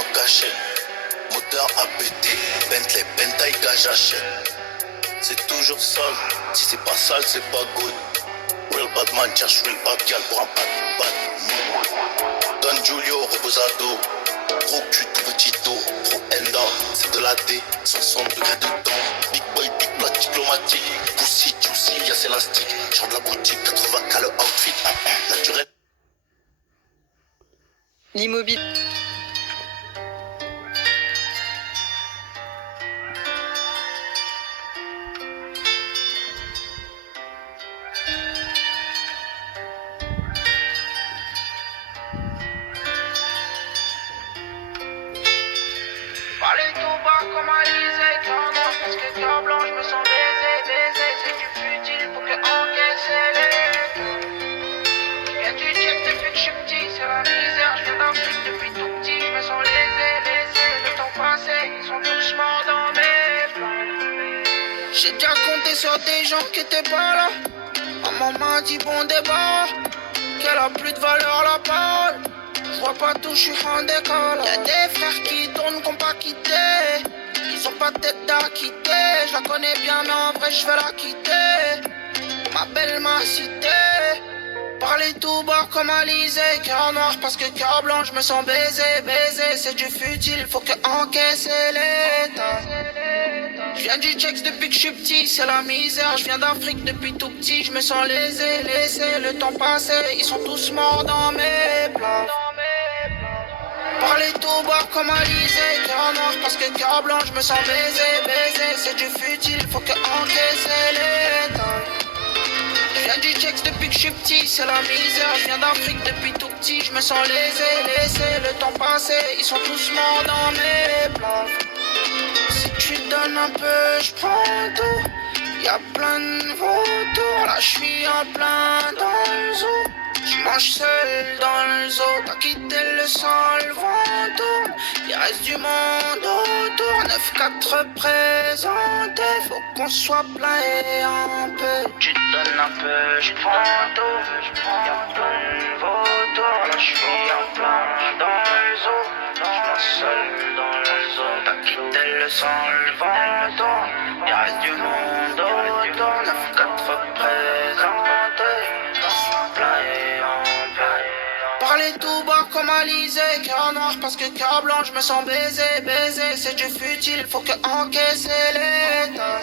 en cachette. Moteur à péter, Bentley, Bentaille, gage achète. C'est toujours sale, si c'est pas sale, c'est pas good. Real bad man, cherche real bad gal pour un bad mood. Don Julio, reposado. Gros cul, tout petit dos, pro enda, c'est de la D, 60 degrés de temps. Big boy, big plat, diplomatique. Pussy, juicy, y'a élastique. Genre de la boutique, 80K le outfit, naturel. L'immobilier. Parler tout bas comme Alizé, car non, parce que cœur blanc, je me sens baisé, c'est du futile, faut que encaisser les. Je viens du check depuis que je suis petit, c'est la misère, je viens d'Afrique depuis tout petit, je me sens lésé, le temps passé, ils sont tous morts dans mes plans. J'ai déjà compté sur des gens qui étaient pas là, maman m'a dit bon débat, qu'elle a plus de valeur la parole. Je vois pas tout, je suis en décolle. Y'a des frères qui tournent qu'on pas quitté. Ils ont pas de tête d'acquitter. Je la connais bien mais en vrai je vais la quitter. Ma belle ma cité. Parler tout bas comme Alizé. Cœur noir parce que cœur blanc je me sens baisé. C'est du futile, faut que encaisser l'état. Je viens du Tchèque depuis que je suis petit, c'est la misère. Je viens d'Afrique depuis tout petit, je me sens lésé, le temps passé, ils sont tous morts dans mes plats. Parler tout bas comme Alizé, cœur noir parce que cœur blanc, je me sens baisé, c'est du futile, faut que encaisser l'état. Je viens du Tchèque depuis que je suis petit, c'est la misère. Je viens d'Afrique depuis tout petit, je me sens lésé, le temps passé, ils sont tous morts dans mes plats. Si tu donnes un peu, je prends tout. Y'a plein de vautours, là je suis en plein dans le zoo. Je mange seul dans le zoo, t'as quitté le sang, le vent tourne. Il reste du monde autour, 9-4 représenté. Faut qu'on soit plein et en paix. Tu donnes un peu, je prends tout. Y'a plein de vautours, là je suis en plein dans le zoo. Je mange seul dans le zoo, t'as quitté le sang, le vent tourne. Il reste du monde autour, 9-4 représenté. Parler tout bas comme Alizé, cœur noir parce que cœur blanc, je me sens baisé, c'est du futile, faut que encaisser l'état.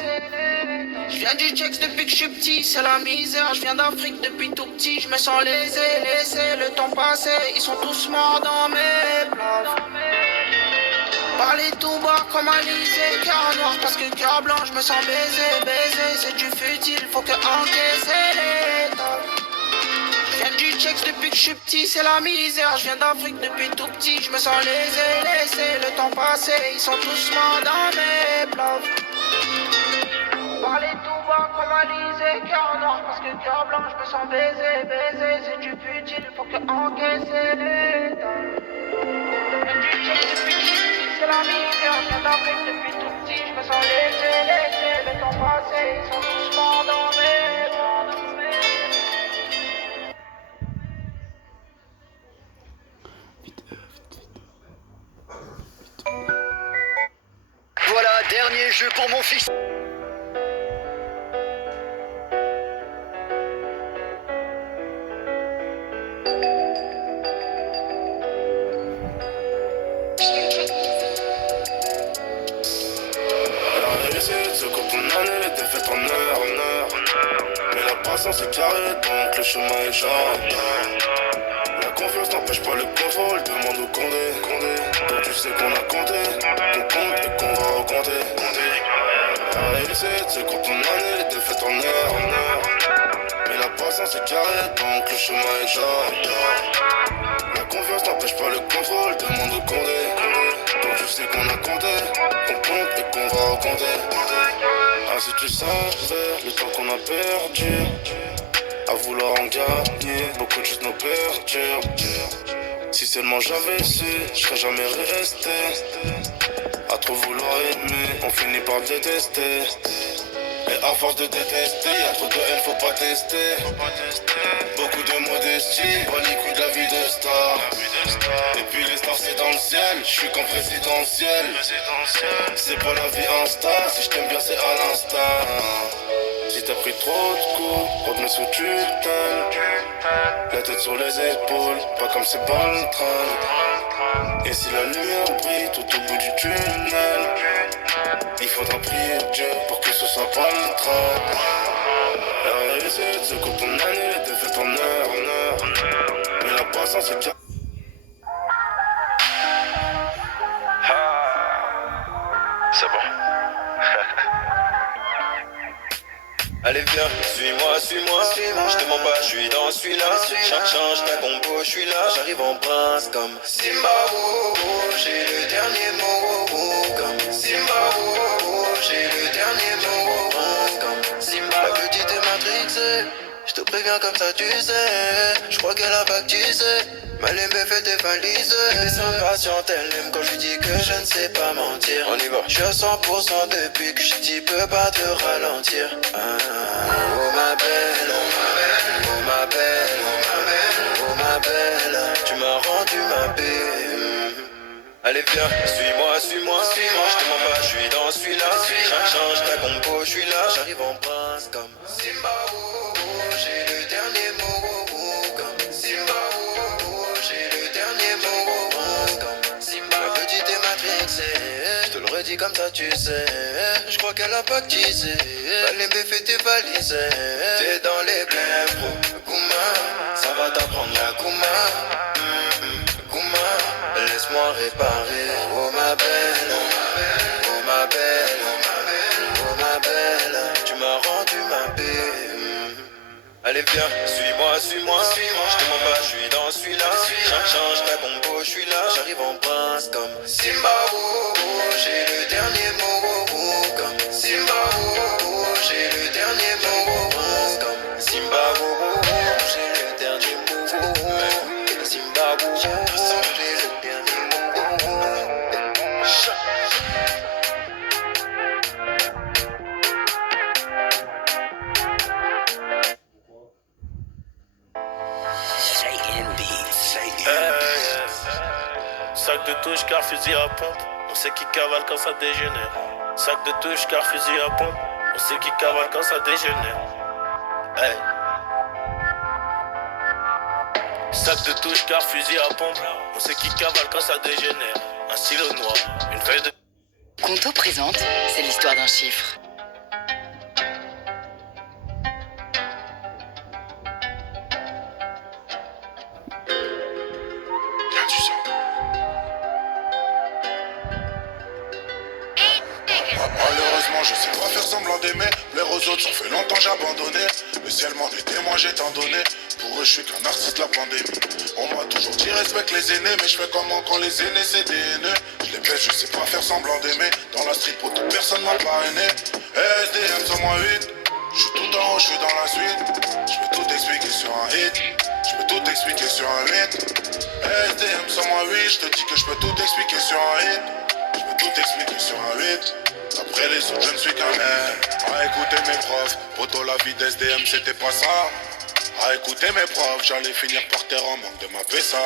Je viens du Tchèque depuis que je suis petit, c'est la misère, je viens d'Afrique depuis tout petit, je me sens lésé, le temps passé, ils sont tous morts dans mes plats. Parler tout bas comme Alizé, cœur noir parce que cœur blanc, je me sens baisé, c'est du futile, faut que encaisser l'état. Je viens du Tchèque depuis que je suis petit, c'est la misère. Je viens d'Afrique depuis tout petit, je me sens lésé, le temps passé, ils sont tous morts dans mes plats. Parler tout bas comme Alizé, cœur noir parce que cœur blanc, je me sens baisé, c'est du futile, faut que encaisser l'état. Je viens du Tchèque depuis que je suis petit, c'est la misère. Je viens d'Afrique depuis tout petit, je me sens lésé, le temps passé, ils sont tous morts dans mes plats. Voilà, dernier jeu pour mon fils. C'est carré, donc le chemin est charré. La confiance n'empêche pas le contrôle, demande au Condé. Donc tu sais qu'on a compté, qu'on compte et qu'on va recompter. La réussite, c'est quand on année, les défaites en heure. Mais la patience est carré, donc le chemin est charré. La confiance n'empêche pas le contrôle, demande au Condé. Donc tu sais qu'on a compté, qu'on compte et qu'on va recompter. Ah si tu savais le temps qu'on a perdu à vouloir en gagner, beaucoup de choses nous perturbent. Si seulement j'avais su, je serais jamais resté. À trop vouloir aimer, on finit par détester. Et à force de détester, y'a trop de haine, faut pas tester. Beaucoup de modestie, pas les coups de la vie de star. Et puis les stars c'est dans le ciel, je suis qu'en présidentiel. C'est pas la vie Insta, si je t'aime bien c'est à l'instant. Si t'as pris trop de coups, remets sous tutel. La tête sur les épaules, pas comme c'est pas le train. Et si la lumière brille tout au bout du tunnel, il faudra prier Dieu pour que ce soit pas le train. La réussite se coupe en année, t'es fait en heure. Mais la patience est déjà... C'est bon. Allez viens, suis-moi, je te mens pas, je suis dans celui-là. Change ta compo, je suis là. J'arrive en prince comme Simba, j'ai le dernier mot. Comme Simba, j'ai le dernier mot. Comme Simba, la petite est matrixée. Je te préviens comme ça tu sais. Je crois qu'elle a baptisé. Ma limbé fait tes valises. Elle est sans patiente, elle aime quand je lui dis que je ne sais pas mentir. On y va. Je suis à 100% depuis que je dis peux pas te ralentir. Oh ma belle, oh ma belle, oh ma belle, oh ma belle, oh ma belle. Tu m'as rendu ma belle. Allez viens, suis-moi, je te mens pas, je suis dans celui-là. Change ta compo, je suis là. J'arrive en prince comme Simba, j'ai le dernier mot. Comme Simba, j'ai le dernier mot. Comme Simba, la petite est matrixée. Je te le redis comme ça tu sais. Je crois qu'elle a pactisé. L'embé fait tes valises. T'es dans les blèmes pro. Gouma, ça va t'apprendre la Gouma. Gouma, laisse-moi réparer. Oh ma belle, oh ma belle, oh ma belle, oh ma belle, oh ma belle. Tu m'as rendu ma belle. Allez viens, suis-moi, je te mens pas, je suis dans celui-là. Change ta compo, je suis là. J'arrive en prince comme Simba, j'ai le dernier mot. Comme Simba, j'ai le dernier mot. Comme Simba, j'ai le dernier mot. Simba, j'ai le dernier mot. Sac de touche car fusil à pompe, on sait qui cavale quand ça dégénère. Sac de touche car fusil à pompe, on sait qui cavale quand ça dégénère. Hey. Sac de touche car fusil à pompe, on sait qui cavale quand ça dégénère. Un stylo noir, une feuille de... Conto présente, c'est l'histoire d'un chiffre. Malheureusement je sais pas faire semblant d'aimer. Plaire aux autres, ça fait longtemps j'ai abandonné. Le ciel m'en est témoin, j'ai tant donné. Pour eux je suis qu'un artiste de la pandémie. On m'a toujours dit respecte les aînés, mais je fais comment quand les aînés c'est des haineux. Je les baisse, je sais pas faire semblant d'aimer. Dans la street pour toute personne m'a parrainé. SDM sur moi 8. Je suis tout en haut, je suis dans la suite. Je peux tout expliquer sur un hit. Je peux tout expliquer sur un hit. SDM sur moi 8. Je te dis que je peux tout expliquer sur un hit. Je peux tout expliquer sur un hit. Après les autres, je ne suis qu'un air. À écouter mes profs, poto la vie d'SDM, c'était pas ça. À écouter mes profs, j'allais finir par terre en manque de ma PSA.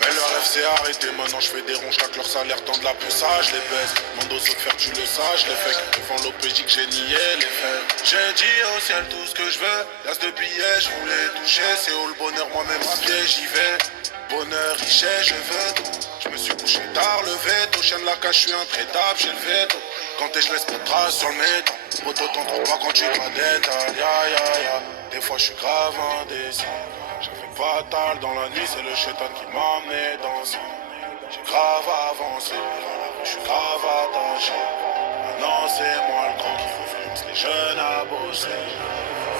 Mais le rêve s'est arrêté, maintenant je fais des ronds, chaque leur salaire tend de la ça, je les baisse. Mon aux autres faire, tu le sais, je les fais. Devant l'OPJ que j'ai nié les faits. J'ai dit au ciel tout ce que je veux. L'as de billets, je voulais toucher. C'est où le bonheur, moi-même à pied, j'y vais. Bonheur, richesse, je veux tout. Je me suis couché tard, le veto. Chien de la cache, je suis intraitable, j'ai le veto. Quand je laisse mon trace sur le métal. Poto t'entends pas quand tu dois détail. Ya. Des fois je suis grave indécis. J'avais pas tal dans la nuit, c'est le chétan qui m'a amené dans ce. J'ai grave avancé, dans la rue je suis grave attaché. Maintenant c'est moi le grand qui influence les jeunes à bosser.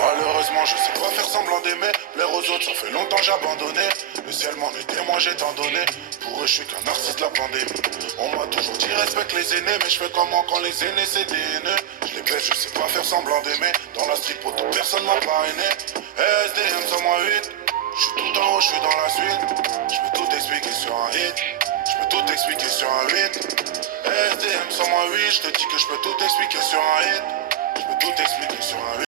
Malheureusement je sais pas faire semblant d'aimer. Plaire aux autres, ça fait longtemps j'ai abandonné. Le ciel m'en est témoin, j'ai tant donné. Pour eux je suis qu'un artiste de la pandémie. On m'a toujours dit respecte les aînés, mais je fais comment quand les aînés c'est des haineux. Je les baisse, je sais pas faire semblant d'aimer. Dans la street pour toute personne m'a parrainé. SDM sur moi 8. Je suis tout en haut, je suis dans la suite. Je peux tout expliquer sur un hit. Je peux tout expliquer sur un hit. SDM sur moi 8. Je te dis que je peux tout expliquer sur un hit. Je peux tout expliquer sur un